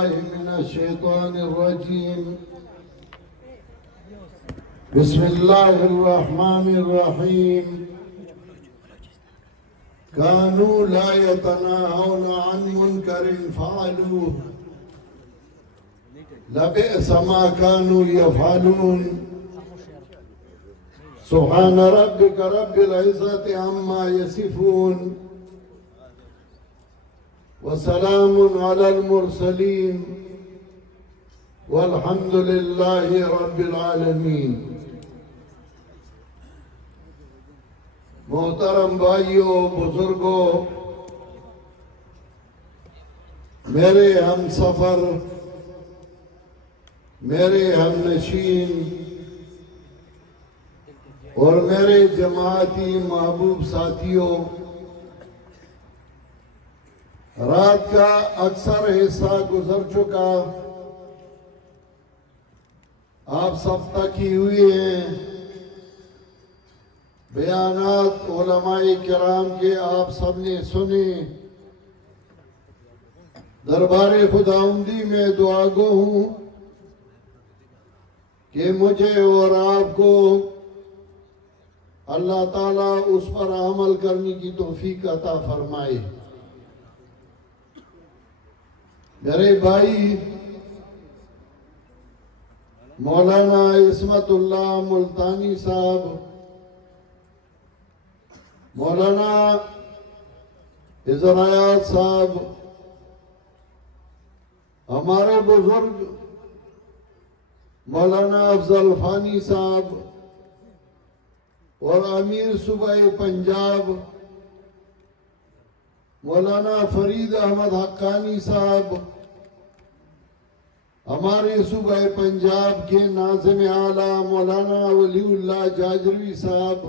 بالله من الشيطان الرجيم. بسم الله الرحمن الرحيم. كانوا لا يتناهون عن منكر فعلوه لبئس ما كانوا يفعلون. سبحان ربك رب العزة عما يصفون وسلام على المرسلين والحمد لله رب العالمين. محترم بھائیوں، بزرگوں، میرے ہم سفر، میرے ہم نشین اور میرے جماعتی محبوب ساتھیوں، رات کا اکثر حصہ گزر چکا، آپ سب تک ہی ہوئے ہیں. بیانات علماء کرام کے آپ سب نے سنے. دربار خداوندی میں دعا گو ہوں کہ مجھے اور آپ کو اللہ تعالیٰ اس پر عمل کرنے کی توفیق عطا فرمائے. میرے بھائی مولانا عصمت اللہ ملتانی صاحب، مولانا عزرایات صاحب، ہمارے بزرگ مولانا افضل فانی صاحب اور امیر صوبہ پنجاب مولانا فرید احمد حقانی صاحب، ہمارے صوبہ پنجاب کے ناظم اعلیٰ مولانا ولی اللہ جاجروی صاحب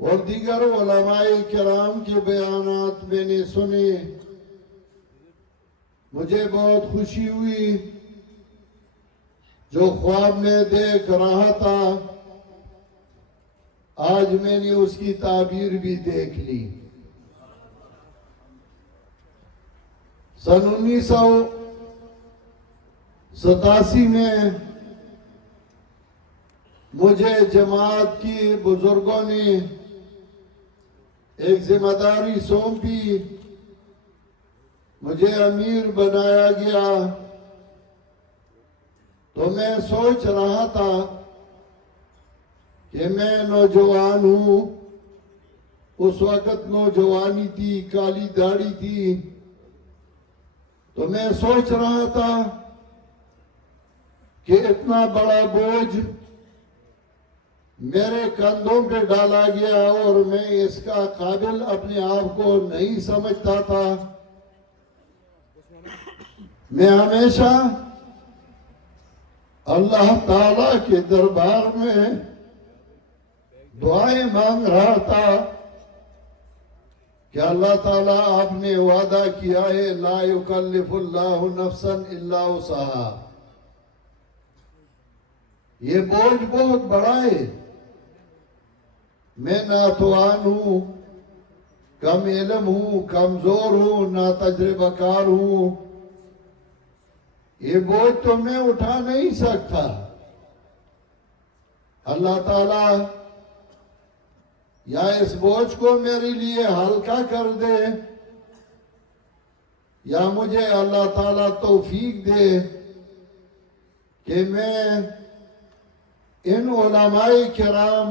اور دیگر علماء کرام کے بیانات میں نے سنے. مجھے بہت خوشی ہوئی. جو خواب میں دیکھ رہا تھا آج میں نے اس کی تعبیر بھی دیکھ لی. سن 1987 میں مجھے جماعت کی بزرگوں نے ایک ذمہ داری سونپی، مجھے امیر بنایا گیا. تو میں سوچ رہا تھا کہ میں نوجوان ہوں. اس وقت نوجوانی تھی، کالی داڑھی تھی. تو میں سوچ رہا تھا کہ اتنا بڑا بوجھ میرے کندھوں پہ ڈالا گیا اور میں اس کا قابل اپنے آپ کو نہیں سمجھتا تھا. میں ہمیشہ اللہ تعالیٰ کے دربار میں دعائیں مانگ رہا تھا کہ اللہ تعالیٰ آپ نے وعدہ کیا ہے لا یکلف اللہ نفسا الا وسعہا. یہ بوجھ بہت بڑا ہے. میں ناتوان ہوں، کم علم ہوں، کمزور ہوں، ناتجربہ کار ہوں. یہ بوجھ تو میں اٹھا نہیں سکتا. اللہ تعالیٰ یا اس بوجھ کو میرے لیے ہلکا کر دے یا مجھے اللہ تعالیٰ توفیق دے کہ میں ان علماء کرام،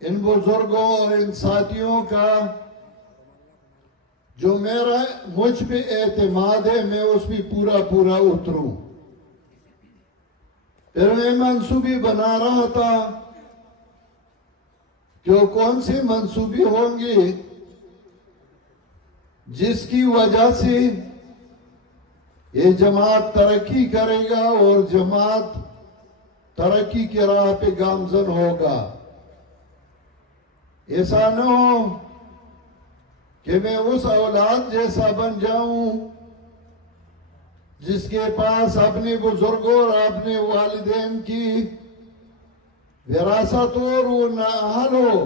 ان بزرگوں اور ان ساتھیوں کا جو مجھ پہ اعتماد ہے میں اس پہ پورا اتروں. پھر میں منصوبی بنا رہا تھا کہ کون سی منصوبی ہوں گی جس کی وجہ سے یہ جماعت ترقی کرے گا اور جماعت ترقی کی راہ پہ گامزن ہوگا. ایسا نہ ہو کہ میں اس اولاد جیسا بن جاؤں جس کے پاس اپنے بزرگوں اور اپنے والدین کی وراثت اور وہ نااہل ہو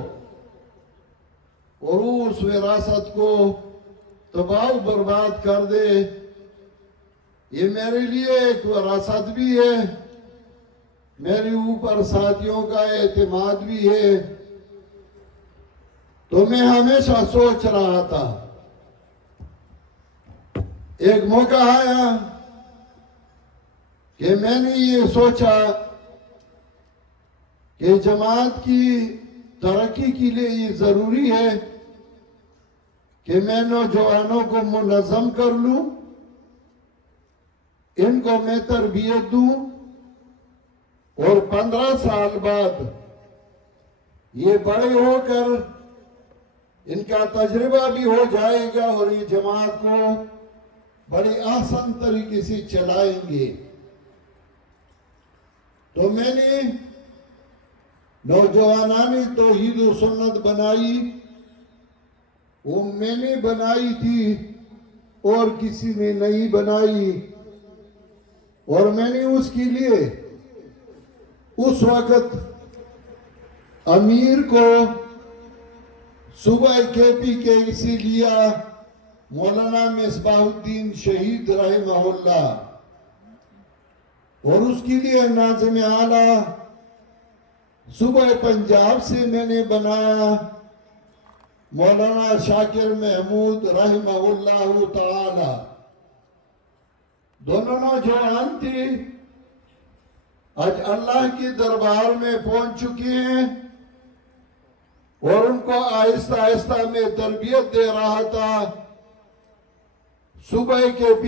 اور اس وراثت کو تباہ و برباد کر دے. یہ میرے لیے ایک وراثت بھی ہے، میرے اوپر ساتھیوں کا اعتماد بھی ہے. تو میں ہمیشہ سوچ رہا تھا، ایک موقع آیا کہ میں نے یہ سوچا کہ جماعت کی ترقی کے لیے یہ ضروری ہے کہ میں نوجوانوں کو منظم کر لوں، ان کو میں تربیت دوں، اور 15 سال بعد یہ بڑے ہو کر ان کا تجربہ بھی ہو جائے گا اور یہ جماعت کو بڑی آسان طریقے سے چلائیں گے. تو میں نے نوجوانانی توحید و سنت بنائی، وہ میں نے بنائی تھی اور کسی نے نہیں بنائی. اور میں نے اس کے لیے اس وقت امیر کو صوبہ KP سے لیا، مولانا مصباح الدین شہید رحمہ اللہ، اور اس کے لیے ناظم اعلیٰ صوبہ پنجاب سے میں نے بنایا مولانا شاکر محمود رحمہ اللہ تعالی. دونوں نوجوان تھے، آج اللہ کے دربار میں پہنچ چکے ہیں، اور ان کو آہستہ آہستہ میں تربیت دے رہا تھا. صوبہ KP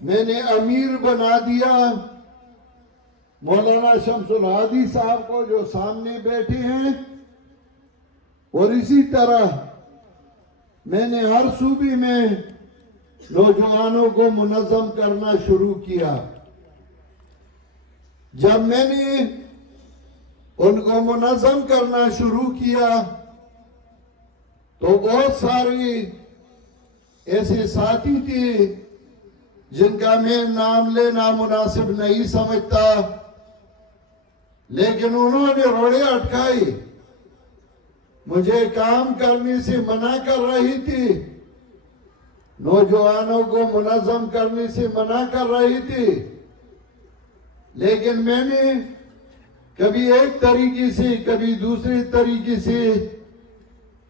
میں نے امیر بنا دیا مولانا شمس الہادی صاحب کو، جو سامنے بیٹھے ہیں. اور اسی طرح میں نے ہر صوبے میں نوجوانوں کو منظم کرنا شروع کیا. جب میں نے ان کو منظم کرنا شروع کیا تو بہت سارے ایسے ساتھی تھے جن کا میں نام لینا مناسب نہیں سمجھتا، لیکن انہوں نے روڑے اٹکائی، مجھے کام کرنے سے منع کر رہی تھی، نوجوانوں کو منظم کرنے سے منع کر رہی تھی. لیکن میں نے کبھی ایک طریقے سے کبھی دوسرے طریقے سے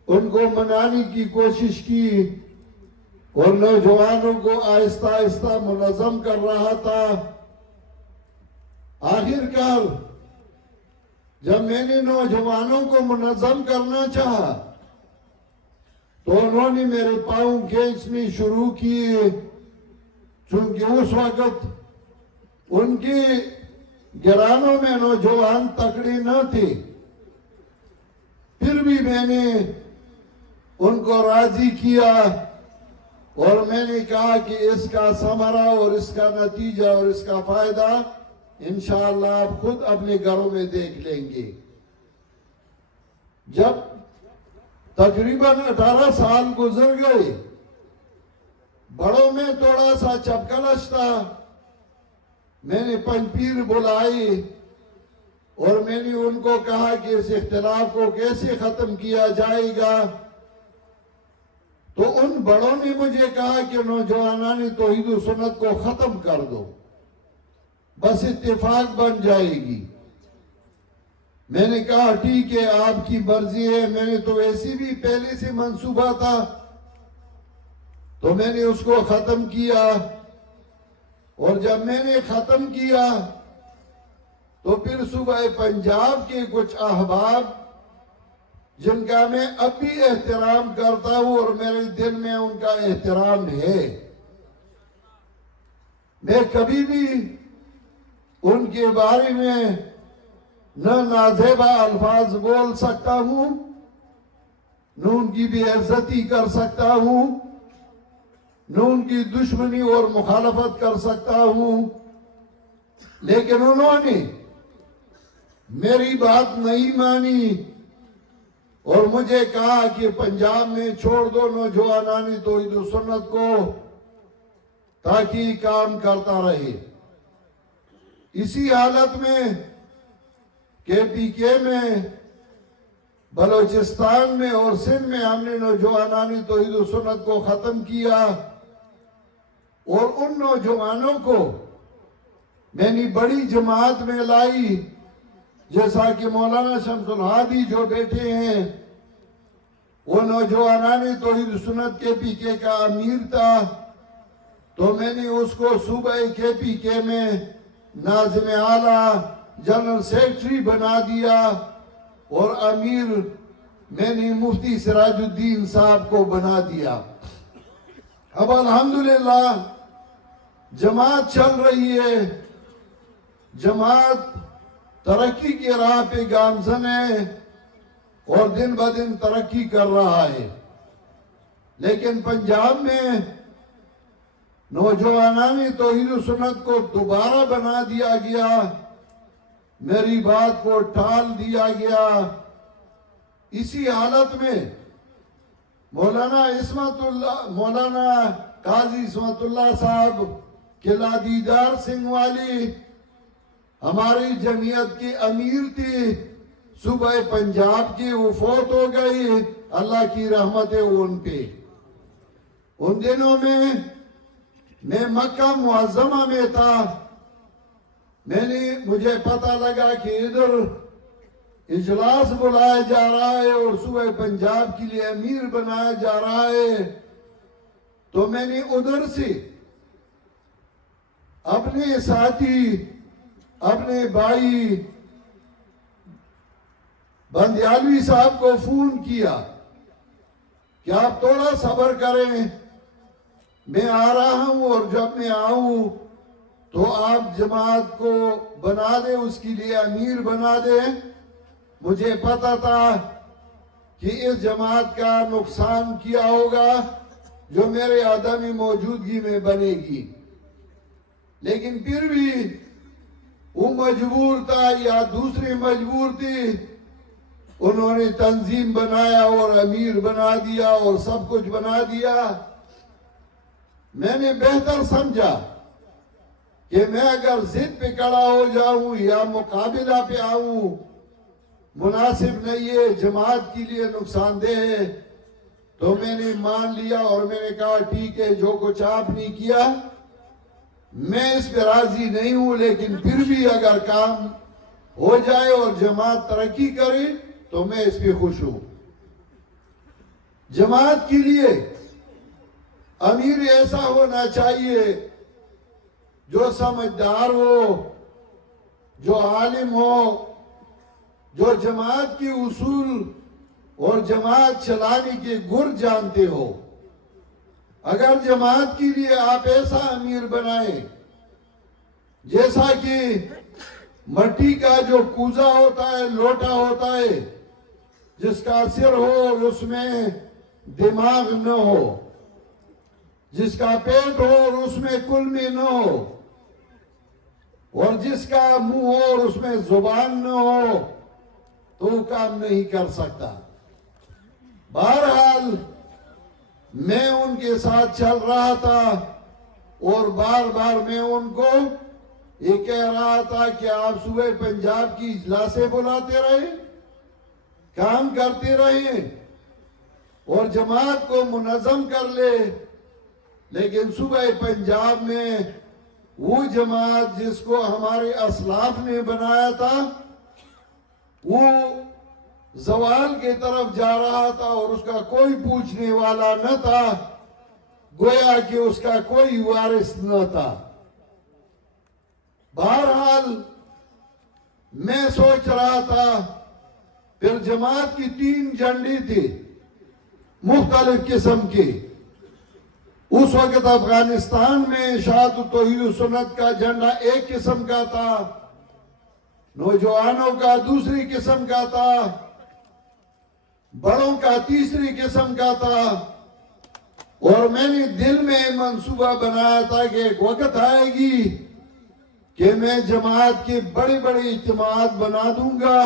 ان کو منانے کی کوشش کی اور نوجوانوں کو آہستہ آہستہ منظم کر رہا تھا. آخر کار جب میں نے نوجوانوں کو منظم کرنا چاہا تو انہوں نے میرے پاؤں کھینچنے شروع کیے، چونکہ اس وقت ان کے گھرانوں میں نوجوان تکڑے نہ تھے. پھر بھی میں نے ان کو راضی کیا اور میں نے کہا کہ اس کا ثمرہ اور اس کا نتیجہ اور اس کا فائدہ انشاءاللہ آپ خود اپنے گھروں میں دیکھ لیں گے. جب تقریباً 18 سال گزر گئے، بڑوں میں تھوڑا سا چپکلش تھا. میں نے پنجپیر بلائے اور میں نے ان کو کہا کہ اس اختلاف کو کیسے ختم کیا جائے گا. تو ان بڑوں نے مجھے کہا کہ نوجوانان توحید و سنت کو ختم کر دو، بس اتفاق بن جائے گی. میں نے کہا ٹھیک ہے، آپ کی مرضی ہے. میں نے تو ایسی بھی پہلے سے منصوبہ تھا، تو میں نے اس کو ختم کیا. اور جب میں نے ختم کیا تو پھر صوبہ پنجاب کے کچھ احباب جن کا میں اب بھی احترام کرتا ہوں اور میرے دل میں ان کا احترام ہے، میں کبھی بھی ان کے بارے میں نہ نازیبا الفاظ بول سکتا ہوں، نہ ان کی بے عزتی کر سکتا ہوں، نہ ان کی دشمنی اور مخالفت کر سکتا ہوں. لیکن انہوں نے میری بات نہیں مانی اور مجھے کہا کہ پنجاب میں چھوڑ دو نوجوانان توحید و سنت کو تاکہ کام کرتا رہے. اسی حالت میں KP میں بلوچستان میں اور سندھ میں ہم نے نوجوانانی توحید و سنت کو ختم کیا، اور ان نوجوانوں کو میں نے بڑی جماعت میں لائی، جیسا کہ مولانا شمس الہادی جو بیٹھے ہیں، وہ نوجوانانی توحید و سنت کے پی کے کا امیر تھا، تو میں نے اس کو صوبہ کے پی کے میں ناظم اعلیٰ جنرل سیکرٹری بنا دیا، اور امیر میں نے مفتی سراج الدین صاحب کو بنا دیا۔ اب الحمدللہ جماعت چل رہی ہے، جماعت ترقی کے راہ پہ گامزن ہے اور دن بدن ترقی کر رہا ہے، لیکن پنجاب میں نوجوانانی توحید و سنت کو دوبارہ بنا دیا گیا، میری بات کو ٹال دیا گیا۔ اسی حالت میں مولانا قاضی عصمت اللہ صاحب قلعہ دیدار سنگھ والی ہماری جمعیت کی امیر تھی، صوبہ پنجاب کی، وہ فوت ہو گئی، اللہ کی رحمت ہے ان پہ۔ ان دنوں میں مکہ معظمہ میں تھا، مجھے پتہ لگا کہ ادھر اجلاس بلایا جا رہا ہے اور صوبہ پنجاب کے لیے امیر بنایا جا رہا ہے، تو میں نے ادھر سے اپنے ساتھی، اپنے بھائی بندیالوی صاحب کو فون کیا کہ آپ تھوڑا صبر کریں، میں آ رہا ہوں، اور جب میں آؤں تو آپ جماعت کو بنا دیں، اس کے لیے امیر بنا دیں۔ مجھے پتا تھا کہ اس جماعت کا نقصان کیا ہوگا جو میرے عدم موجودگی میں بنے گی، لیکن پھر بھی وہ مجبور تھا یا دوسری مجبور تھی، انہوں نے تنظیم بنایا اور امیر بنا دیا اور سب کچھ بنا دیا۔ میں نے بہتر سمجھا کہ میں اگر ضد پہ کھڑا ہو جاؤں یا مقابلہ پہ آؤں مناسب نہیں ہے، جماعت کے لیے نقصان دہ ہے، تو میں نے مان لیا اور میں نے کہا ٹھیک ہے، جو کچھ آپ نے کیا میں اس پہ راضی نہیں ہوں، لیکن پھر بھی اگر کام ہو جائے اور جماعت ترقی کرے تو میں اس پہ خوش ہوں۔ جماعت کے لیے امیر ایسا ہونا چاہیے جو سمجھدار ہو، جو عالم ہو، جو جماعت کے اصول اور جماعت چلانے کے گر جانتے ہو۔ اگر جماعت کے لیے آپ ایسا امیر بنائیں جیسا کہ مٹی کا جو کوزہ ہوتا ہے، لوٹا ہوتا ہے، جس کا سر ہو اور اس میں دماغ نہ ہو، جس کا پیٹ ہو اور اس میں کلمی نہ ہو، اور جس کا منہ ہو اور اس میں زبان نہ ہو، تو وہ کام نہیں کر سکتا۔ بہرحال میں ان کے ساتھ چل رہا تھا اور بار بار میں ان کو یہ کہہ رہا تھا کہ آپ صوبہ پنجاب کی اجلاسیں بلاتے رہیں، کام کرتے رہیں اور جماعت کو منظم کر لے، لیکن صوبہ پنجاب میں وہ جماعت جس کو ہمارے اسلاف نے بنایا تھا وہ زوال کی طرف جا رہا تھا اور اس کا کوئی پوچھنے والا نہ تھا، گویا کہ اس کا کوئی وارث نہ تھا۔ بہرحال میں سوچ رہا تھا، پھر جماعت کی 3 جھنڈی تھی مختلف قسم کی۔ اس وقت افغانستان میں اشاعت توحید و سنت کا جھنڈا ایک قسم کا تھا، نوجوانوں کا دوسری قسم کا تھا، بڑوں کا تیسری قسم کا تھا، اور میں نے دل میں منصوبہ بنایا تھا کہ ایک وقت آئے گی کہ میں جماعت کے بڑے بڑے اجتماعات بنا دوں گا،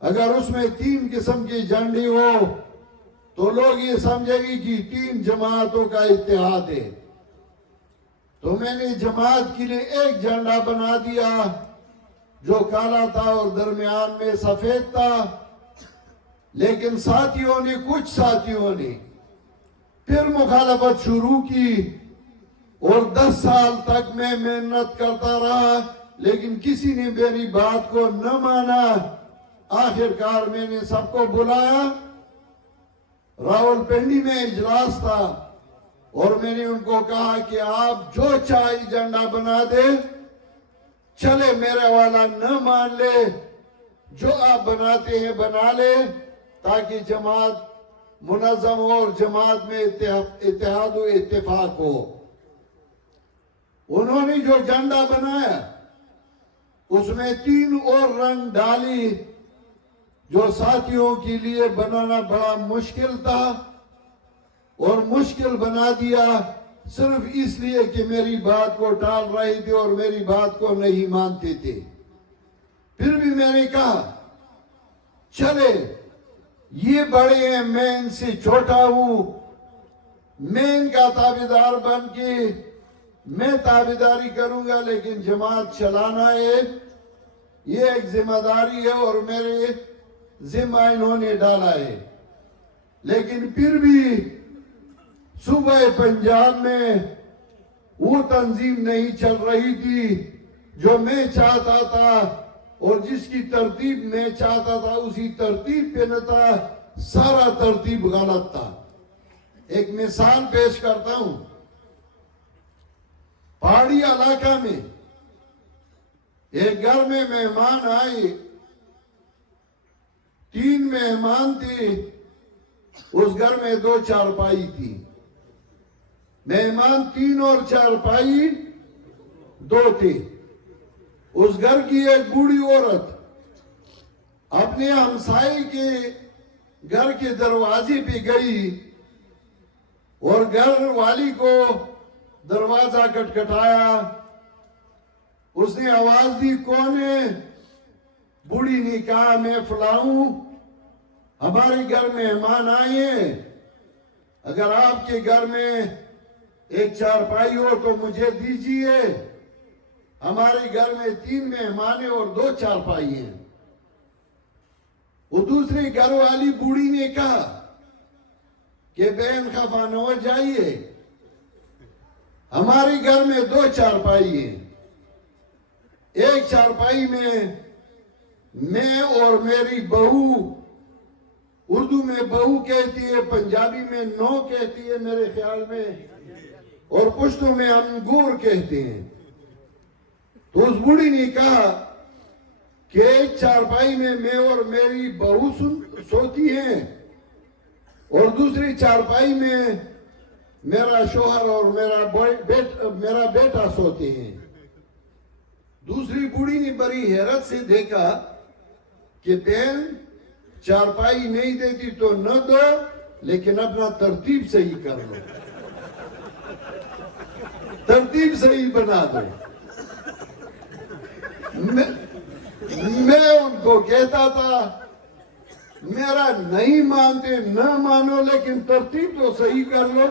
اگر اس میں 3 قسم کی جھنڈی ہو تو لوگ یہ سمجھے گی کہ 3 جماعتوں کا اتحاد ہے۔ تو میں نے جماعت کے لیے ایک جھنڈا بنا دیا جو کالا تھا اور درمیان میں سفید تھا، لیکن ساتھیوں نے کچھ ساتھیوں نے پھر مخالفت شروع کی اور 10 سال تک میں محنت کرتا رہا لیکن کسی نے میری بات کو نہ مانا. آخر کار میں نے سب کو بلایا. راولپنڈی میں اجلاس تھا اور میں نے ان کو کہا کہ آپ جو چاہے ایجنڈا بنا دے, چلے میرے والا نہ مان لے, جو آپ بناتے ہیں بنا لے تاکہ جماعت منظم ہو اور جماعت میں اتحاد و اتفاق ہو. انہوں نے جو ایجنڈا بنایا اس میں 3 اور رنگ ڈالی جو ساتھیوں کے لیے بنانا بڑا مشکل تھا, اور مشکل بنا دیا صرف اس لیے کہ میری بات کو ٹال رہے تھے اور میری بات کو نہیں مانتے تھے. پھر بھی میں نے کہا چلے یہ بڑے ہیں, میں ان سے چھوٹا ہوں, میں ان کا تابعدار بن کے میں تابعداری کروں گا, لیکن جماعت چلانا ہے یہ ایک ذمہ داری ہے اور میرے ذمہ انہوں نے ڈالا ہے. لیکن پھر بھی صوبہ پنجاب میں وہ تنظیم نہیں چل رہی تھی جو میں چاہتا تھا, اور جس کی ترتیب میں چاہتا تھا اسی ترتیب پہ نہ تھا, سارا ترتیب غلط تھا. ایک مثال پیش کرتا ہوں. پہاڑی علاقہ میں ایک گھر میں مہمان آئے, 3 مہمان تھے, اس گھر میں 2 چارپائی تھی. مہمان 3 اور چارپائی 2 تھے. اس گھر کی ایک بوڑھی عورت اپنے ہمسائے کے گھر کے دروازے پہ گئی اور گھر والی کو دروازہ کھٹکھٹایا. اس نے آواز دی, کون ہے؟ بوڑھی نے کہا میں فلاں ہوں, ہمارے گھر مہمان آئے ہیں, اگر آپ کے گھر میں ایک چارپائی ہو تو مجھے دیجیے, ہمارے گھر میں 3 مہمان ہیں اور 2 چارپائی ہیں. وہ دوسری گھر والی بوڑھی نے کہا کہ بہن خفا نہ ہو جائیے, ہمارے گھر میں 2 چارپائی ہیں, ایک چارپائی میں اور میری بہو, اردو میں بہو کہتی ہے, پنجابی میں نو کہتی ہے میرے خیال میں, اور پشتو میں انگور کہتے ہیں. تو اس بوڑھی نے کہا کہ ایک چارپائی میں اور میری بہو سوتی ہیں, اور دوسری چارپائی میں میرا شوہر اور میرا بیٹا سوتے ہیں. دوسری بوڑھی نے بڑی حیرت سے دیکھا کہ بہن چارپائی نہیں دیتی تو نہ دو, لیکن اپنا ترتیب صحیح کر لو, ترتیب صحیح بنا دو. میں ان کو کہتا تھا میرا نہیں مانتے نہ مانو, لیکن ترتیب تو صحیح کر لو.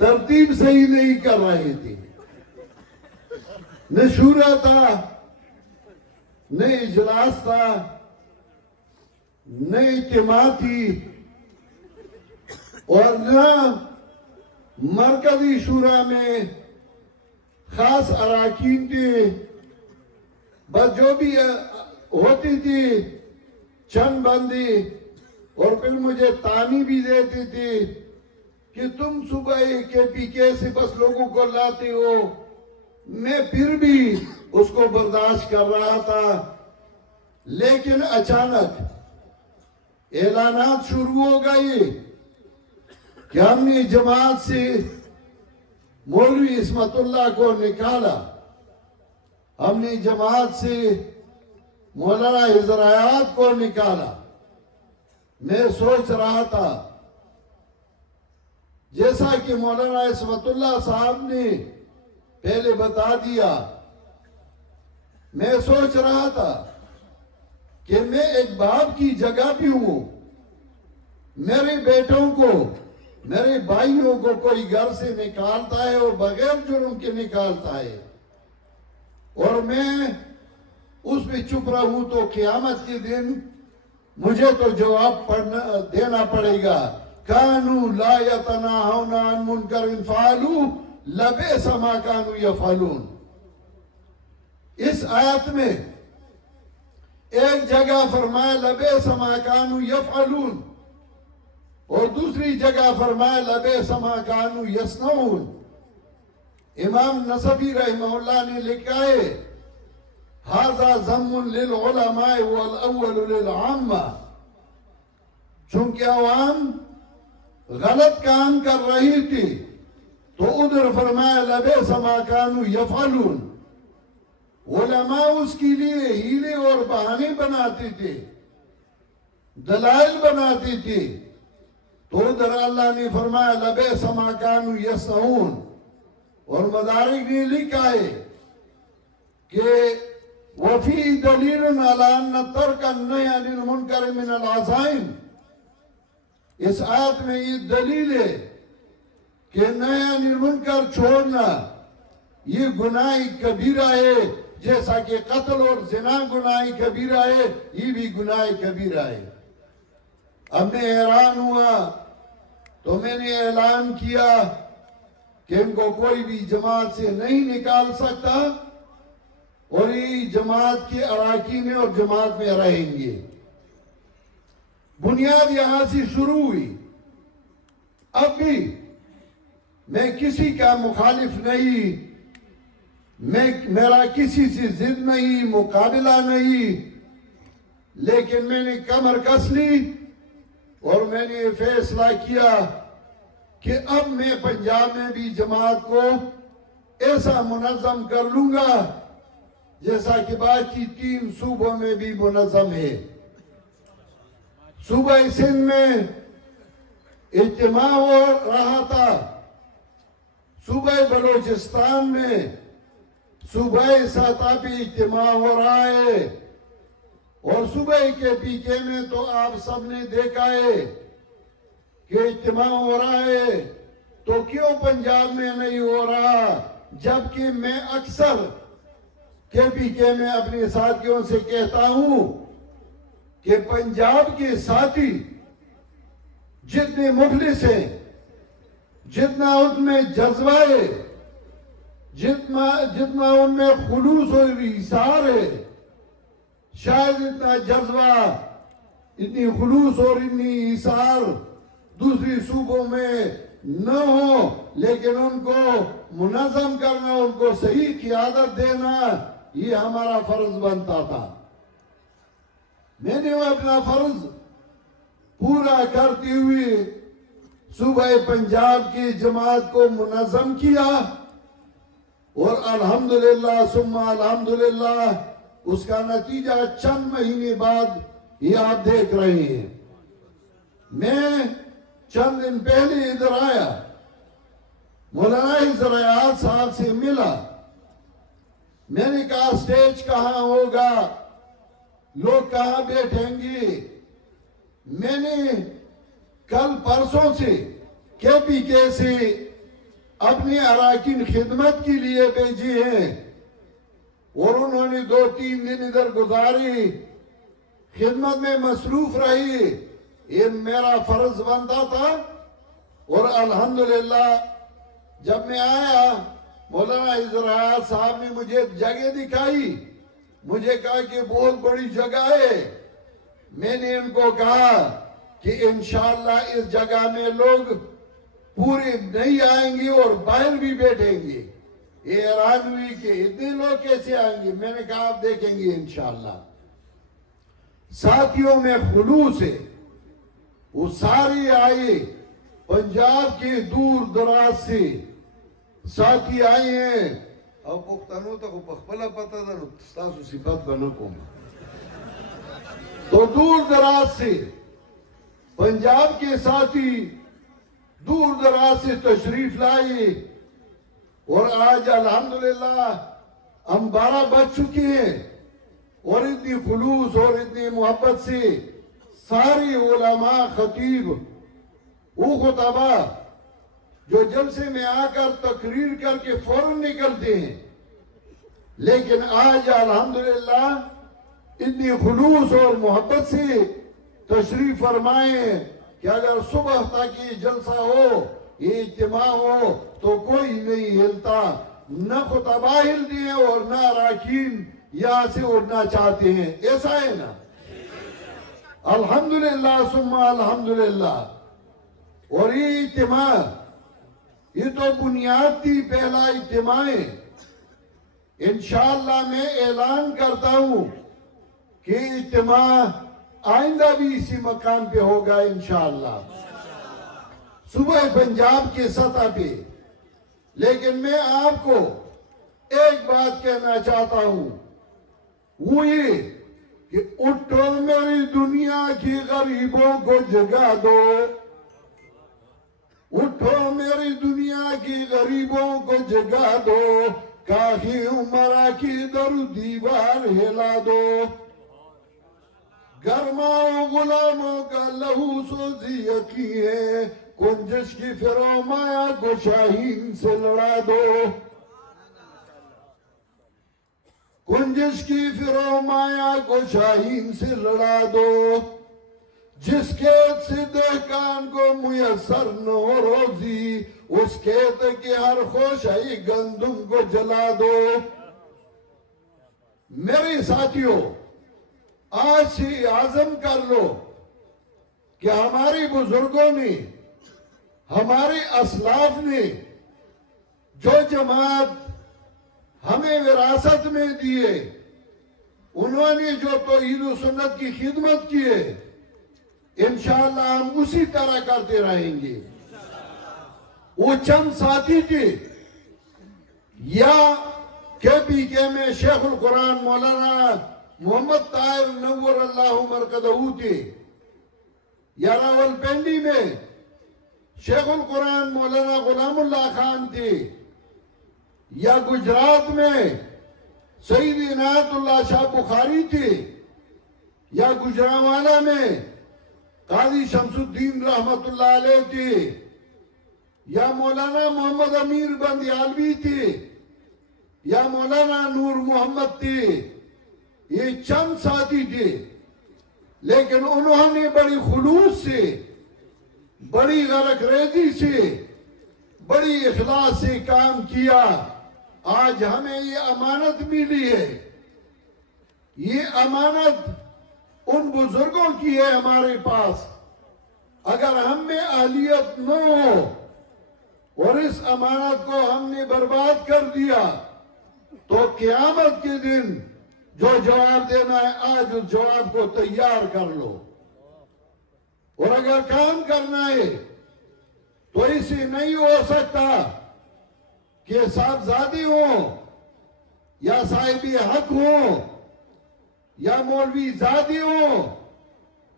ترتیب صحیح نہیں کر رہے تھے. نہ شورا تھا, نہ اجلاس تھا, نہ اجتماع تھی, اور نہ مرکزی شورا میں خاص اراکین تھے. بس جو بھی ہوتی تھی چند بندی, اور پھر مجھے تانی بھی دیتی تھی کہ تم صبح KPK سے بس لوگوں کو لاتے ہو. میں پھر بھی اس کو برداشت کر رہا تھا, لیکن اچانک اعلانات شروع ہو گئے کہ ہم نے جماعت سے مولوی عصمت اللہ کو نکالا, ہم نے جماعت سے مولانا حضرات کو نکالا. میں سوچ رہا تھا جیسا کہ مولانا عصمت اللہ صاحب نے پہلے بتا دیا, میں سوچ رہا تھا کہ میں ایک باپ کی جگہ بھی ہوں. میرے بیٹوں کو, میرے بھائیوں کو کوئی گھر سے نکالتا ہے اور بغیر جرم کے نکالتا ہے, اور میں اس میں چپ رہوں تو قیامت کے دن مجھے تو جواب دینا پڑے گا. کانوا لا یتناہون عن منکر فعلوا لبئس ما کانوا یفعلون. اس آیت میں ایک جگہ فرمایا لبئس ما کانوا یفعلون اور دوسری جگہ فرمایا لبئس ما کانوا یصنعون. امام نصفی رحمہ اللہ نے لکھا ہے ھذا ذم للعلماء والاول للعامہ. چونکہ عوام غلط کام کر رہی تھی تو ادھر فرمایا لبئس ما کانوا یفعلون. علماء اس کے لیے ہیلے اور بہانے بناتے تھے، دلائل بناتی تھی، تو ادھر اللہ نے فرمایا لبئس ما کانوا یصنعون. اور مدارک نے لکھا ہے کہ وفی دلیل علی ان ترک النہی عن المنکر من العزائم. اس آیت میں یہ دلیل ہے کہ نہی عن المنکر چھوڑنا یہ گناہ کبیرہ ہے، جیسا کہ قتل اور زنا گناہ کبیرہ ہے، یہ بھی گناہ کبیرہ ہے. اب میں حیران ہوا تو میں نے اعلان کیا کہ ان کو کوئی بھی جماعت سے نہیں نکال سکتا اور یہ جماعت کے اراکین اور جماعت میں رہیں گے. بنیاد یہاں سے شروع ہوئی. اب بھی میں کسی کا مخالف نہیں، میرا کسی سے ضد نہیں، مقابلہ نہیں، لیکن میں نے کمر کس لی اور میں نے فیصلہ کیا کہ اب میں پنجاب میں بھی جماعت کو ایسا منظم کر لوں گا جیسا کہ باقی 3 صوبوں میں بھی منظم ہے. صوبہ سندھ میں اجتماع ہو رہا تھا، صوبہ بلوچستان میں صوبہ سطح پہ اجتماع ہو رہا ہے، اور صوبہ کے پی کے میں تو آپ سب نے دیکھا ہے کہ اجتماع ہو رہا ہے. تو کیوں پنجاب میں نہیں ہو رہا؟ جبکہ میں اکثر کے پی کے میں اپنے ساتھیوں سے کہتا ہوں کہ پنجاب کے ساتھی جتنے مخلص ہیں، جتنا ان میں جذبہ ہے، جتنا ان میں خلوص و ایثار ہے، شاید اتنا جذبہ، اتنی خلوص اور اتنی ایثار دوسری صوبوں میں نہ ہو، لیکن ان کو منظم کرنا، ان کو صحیح قیادت دینا، یہ ہمارا فرض بنتا تھا. میں نے اپنا فرض پورا کرتے ہوئے صوبہ پنجاب کی جماعت کو منظم کیا، اور الحمدللہ ثم الحمدللہ اس کا نتیجہ چند مہینے بعد یہ آپ دیکھ رہے ہیں. میں چند دن پہلے ادھر آیا، مولانا زراعت صاحب سے ملا. میں نے کہا سٹیج کہاں ہوگا، لوگ کہاں بیٹھیں گے. میں نے کل پرسوں سے کے پی کے سے اپنے اراکین خدمت کے لیے بھیجے ہیں، اور انہوں نے 2-3 دن ادھر گزاری، خدمت میں مصروف رہی. یہ میرا فرض بنتا تھا. اور الحمدللہ جب میں آیا، مولانا زراعت صاحب نے مجھے جگہ دکھائی، مجھے کہا کہ بہت بڑی جگہ ہے. میں نے ان کو کہا کہ انشاءاللہ اس جگہ میں لوگ پورے نہیں آئیں گے اور باہر بھی بیٹھیں گے. یہ حیران ہوئی کہ اتنے لوگ کیسے آئیں گے. میں نے کہا آپ دیکھیں گے انشاءاللہ. ساتھیوں میں خلوص ہے، وہ سارے آئے، پنجاب کے دور دراز سے ساتھی آئے ہیں. اب پختانوں تک پخپلا پتا تھا ستاسو صفات بنا کو، تو دور دراز سے پنجاب کے ساتھی دور دراز سے تشریف لائے. اور آج الحمدللہ ہم 12 بج چکے ہیں، اور اتنی خلوص اور اتنی محبت سے ساری علماء، خطیب، وہ خطبہ جو جلسے میں آ کر تقریر کر کے فوراً نکلتے ہیں، لیکن آج الحمدللہ اتنی خلوص اور محبت سے تشریف فرمائیں کہ اگر صبح تک یہ جلسہ ہو، یہ اجتماع ہو تو کوئی نہیں ہلتا، نہ خطبہ ہلتے ہیں اور نہ اراکین یہاں سے اڑنا چاہتے ہیں. ایسا ہے نا؟ الحمدللہ ثم الحمدللہ. اور یہ اجتماع یہ تو بنیاد تھی، پہلا اجتماع ہے. انشاءاللہ میں اعلان کرتا ہوں کہ اجتماع آئندہ بھی اسی مقام پہ ہوگا انشاءاللہ، صوبہ پنجاب کے سطح پہ. لیکن میں آپ کو ایک بات کہنا چاہتا ہوں، وہ یہ کہ اٹھو میری دنیا کی غریبوں کو جگا دو، اٹھو میری دنیا کی غریبوں کو جگا دو، کاہی عمرہ کی در دیوار ہلا دو. گرماؤ غلاموں کا لہو سوزی یقین ہے، کنجش کی فرمایا کو شاہین سے لڑا دو. کنجش کی فرمایا کو شاہین سے لڑا دو. جس کھیت سے دہقان کو میسر نہ ہو روزی، اس کھیت کے ہر خوشائی گندم کو جلا دو. میرے ساتھیوں، آج سے عزم کر لو کہ ہمارے بزرگوں نے، ہمارے اسلاف نے جو جماعت ہمیں وراثت میں دیے، انہوں نے جو توحید و سنت کی خدمت کی ہے، انشاءاللہ ہم اسی طرح کرتے رہیں گے. وہ چند ساتھی تھے، یا کے پی کے میں شیخ القرآن مولانا محمد طاہر نور اللہ مرکزہ تھے، یا راول پنڈی میں شیخ القرآن مولانا غلام اللہ خان تھے، یا گجرات میں سید عنایت اللہ شاہ بخاری تھے، یا گجرانوالہ میں قاضی شمس الدین رحمت اللہ علیہ تھے، یا مولانا محمد امیر بندیالوی تھے، یا مولانا نور محمد تھے. یہ چند ساتھی تھے، لیکن انہوں نے بڑی خلوص سے، بڑی غرق ریزی سے، بڑی اخلاص سے کام کیا. آج ہمیں یہ امانت ملی ہے، یہ امانت ان بزرگوں کی ہے ہمارے پاس. اگر ہم میں اہلیت نہ ہو اور اس امانت کو ہم نے برباد کر دیا تو قیامت کے دن جو جواب دینا ہے، آج اس جواب کو تیار کر لو. اور اگر کام کرنا ہے تو اسے نہیں ہو سکتا کہ صاحبزادے ہوں یا صاحب حق ہوں یا مولوی زادے ہوں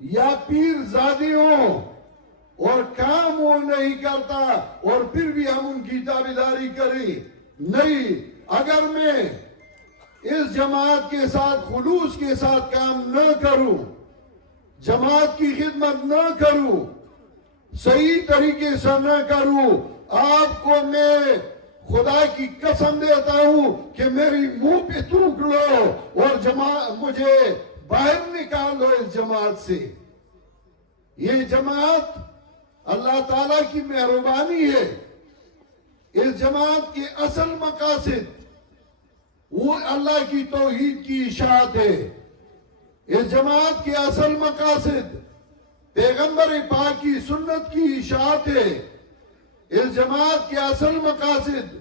یا پیر زادے ہوں اور کام وہ نہیں کرتا اور پھر بھی ہم ان کی تابعداری کریں. نہیں، اگر میں اس جماعت کے ساتھ خلوص کے ساتھ کام نہ کروں، جماعت کی خدمت نہ کروں، صحیح طریقے سے نہ کروں، آپ کو میں خدا کی قسم دیتا ہوں کہ میری منہ پہ تھوک لو اور مجھے باہر نکال دو اس جماعت سے. یہ جماعت اللہ تعالیٰ کی مہربانی ہے. اس جماعت کے اصل مقاصد وہ اللہ کی توحید کی اشاعت ہے. اس جماعت کے اصل مقاصد پیغمبر پاک کی سنت کی اشاعت ہے. اس جماعت کے اصل مقاصد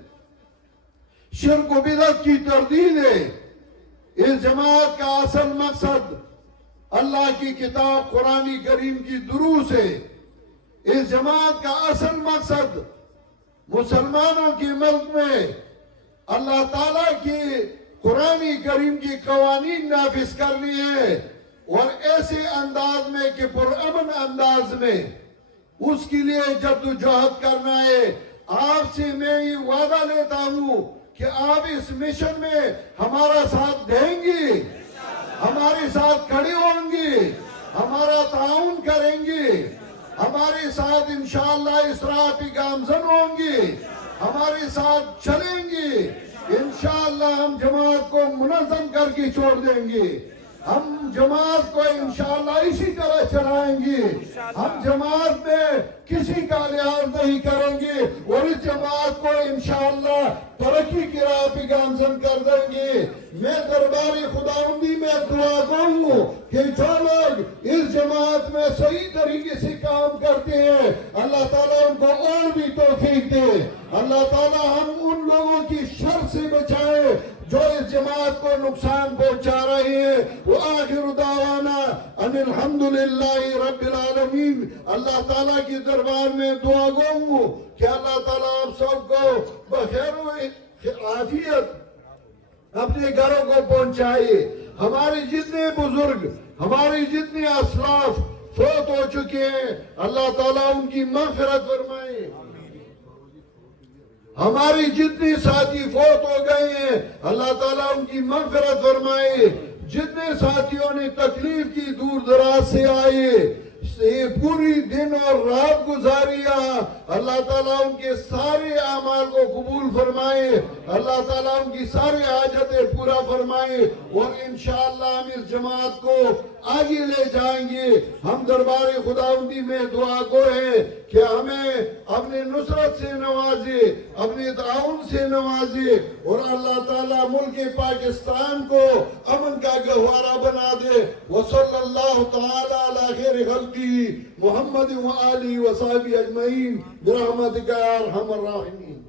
شرک و بدعت کی تردید ہے. اس جماعت کا اصل مقصد اللہ کی کتاب قرآن کریم کی دروس ہے. اس جماعت کا اصل مقصد مسلمانوں کے ملک میں اللہ تعالیٰ کی قرآن کریم کی قوانین نافذ کرنی ہے، اور ایسے انداز میں کہ پرامن انداز میں اس کے لیے جدوجہد کرنا ہے. آپ سے میں یہ وعدہ لیتا ہوں کہ آپ اس مشن میں ہمارا ساتھ دیں گے، ہمارے ساتھ کھڑے ہوں گے، ہمارا تعاون کریں گے، ہمارے ساتھ انشاءاللہ اسراء پہ گامزن ہوں گے، ہمارے ساتھ چلیں گے. انشاءاللہ ہم جماعت کو منظم کر کے چھوڑ دیں گے. ہم جماعت کو انشاءاللہ اسی طرح چلائیں گے. ہم جماعت میں کسی کا لحاظ نہیں کریں گے اور اس جماعت کو انشاءاللہ ترقی کی راہ پہ گامزن کر دیں گے. میں دربار خداوندی میں دعا کروں کہ جو لوگ اس جماعت میں صحیح طریقے سے کام کرتے ہیں اللہ تعالیٰ ان کو اور بھی توفیق دے. اللہ تعالیٰ ہم ان لوگوں کی شر سے بچائے جو اس جماعت کو نقصان پہنچا رہے ہیں. وآخر دعوانا ان الحمدللہ رب العالمین. اللہ تعالیٰ کی دربار میں دعا گوں کہ اللہ تعالیٰ آپ سب کو بخیر و عافیت اپنے گھروں کو پہنچائے. ہمارے جتنے بزرگ ہمارے جتنے اسلاف فوت ہو چکے ہیں اللہ تعالیٰ ان کی مغفرت فرمائے. ہماری جتنی ساتھی فوت ہو گئے ہیں اللہ تعالیٰ ان کی مغفرت فرمائے. جتنے ساتھیوں نے تکلیف کی دور دراز سے آئے پوری دن اور رات گزاریا اللہ تعالیٰ ان کے سارے اعمال کو قبول فرمائے. اللہ تعالیٰ ان کی سارے حاجتیں پورا فرمائے اور انشاءاللہ ہم اس جماعت کو آگے لے جائیں گے. ہم دربار خداوندی میں دعا گو ہے کہ ہمیں اپنے نصرت سے نوازے اپنے تعاون سے نوازے اور اللہ تعالیٰ ملک پاکستان کو امن کا گہوارہ بنا دے. وصلی اللہ تعالی علی خیر خلقی محمد و آلہ و صحبہ اجمعین برحمتک یا ارحم الراحمین.